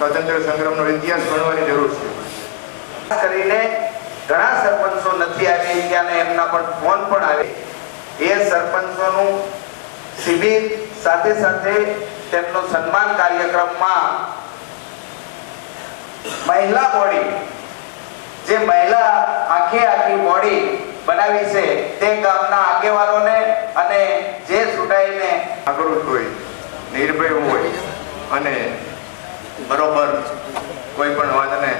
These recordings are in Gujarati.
સ્વાતંત્ર્ય સંગ્રામનો ઇતિહાસ ભણવાની જરૂર છે. ખાસ કરીને ઘણા સરપંચો નથી આવી શક્યા અને એમના પર ફોન પણ આવે. એ સરપંચોનું શિબિર સાથે સાથે તેમનો સન્માન કાર્યક્રમમાં મહિલા બોડી, જે મહિલા આખી બોડી બનાવી છે તે ગામના આગેવાનોને અને જે ચૂંટાઈને જાગૃત હોય, નિર્ભય હોય અને બરોબર કોઈ પણ વાતને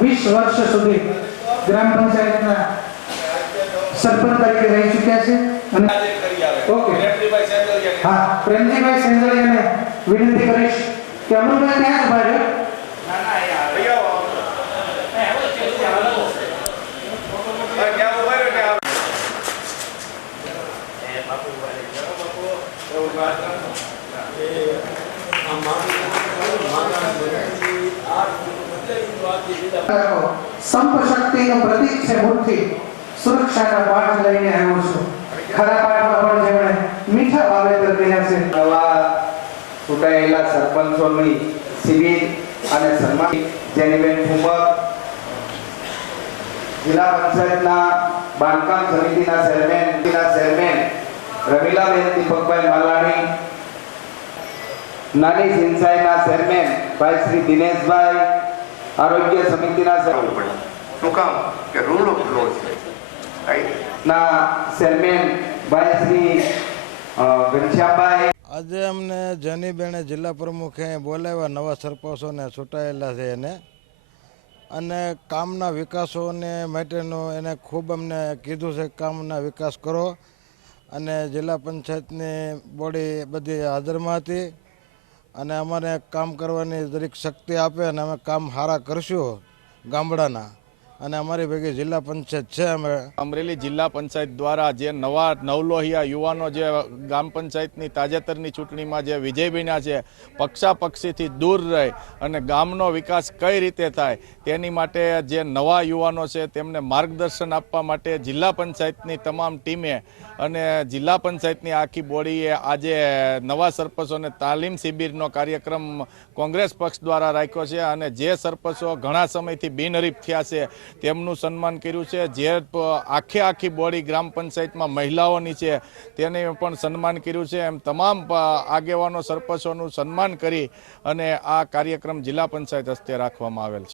20 વર્ષ સુધી ગ્રામ પંચાયતના સરપંચ તરીકે રહી ચૂક્યા છે અને ઓકે હા, પ્રેમજીભાઈ સેંજળિયાને વિનંતી કરીશ કે અમલભાઈ ક્યાં ઉભા છે? સંપ શક્તિનું પ્રતીક છે મૂર્તિ. સુરક્ષાના પાઠ લઈને આવ્યો છું. ખરા પાઠમાં પણ જેમણે મીઠા વાવેતર કર્યા છે. નવા ચૂંટાયેલા સરપંચોની શિબિર અને સન્માન જેનીબેન ઠુમર, જિલ્લા પંચાયતના બાંધકામ સમિતિના ચેરમેન રમીલાબેન દીપકભાઈ માલાણી, નાની સિંચાઈના ચેરમેન ભાઈ શ્રી દિનેશભાઈ, આરોગ્ય સમિતિના શું કામ કે રૂલ ઓફ લો છે ના ચેરમેન ભાઈ શ્રી ઘનશ્યામભાઈ. આજે અમને જેનીબેને જિલ્લા પ્રમુખે બોલાવ્યા નવા સરપંચોને ચૂંટાયેલા છે એને, અને કામના વિકાસોને માટેનું એને ખૂબ અમને કીધું છે કામના વિકાસ કરો, અને જિલ્લા પંચાયતની બોડી બધી હાજરમાં હતી અને અમારે કામ કરવાની દરેક શક્તિ આપે અને અમે કામ સારા કરશું ગામડાના, અને અમારી ભેગી જિલ્લા પંચાયત છે. અમે અમરેલી જિલ્લા પંચાયત દ્વારા જે નવા નવલોહિયા યુવાનો જે ગ્રામ પંચાયતની તાજેતરની ચૂંટણીમાં જે વિજય બન્યા છે, પક્ષાપક્ષીથી દૂર રહે અને ગામનો વિકાસ કઈ રીતે થાય તેની માટે જે નવા યુવાનો છે તેમને માર્ગદર્શન આપવા માટે જિલ્લા પંચાયતની તમામ ટીમે અને જિલ્લા પંચાયતની આખી બોડીએ આજે નવા સરપંચોને તાલીમ શિબિરનો કાર્યક્રમ કોંગ્રેસ પક્ષ દ્વારા રાખ્યો છે, અને જે સરપંચો ઘણા સમયથી બિનહરીફ થયા છે તેમનું સન્માન કર્યું છે. જે આખી બોડી ગ્રામ પંચાયતમાં મહિલાઓની છે તેને પણ સન્માન કર્યું છે. એમ તમામ આગેવાનો સરપંચોનું સન્માન કરી અને આ કાર્યક્રમ જિલ્લા પંચાયત હસ્તે રાખવામાં આવેલ છે.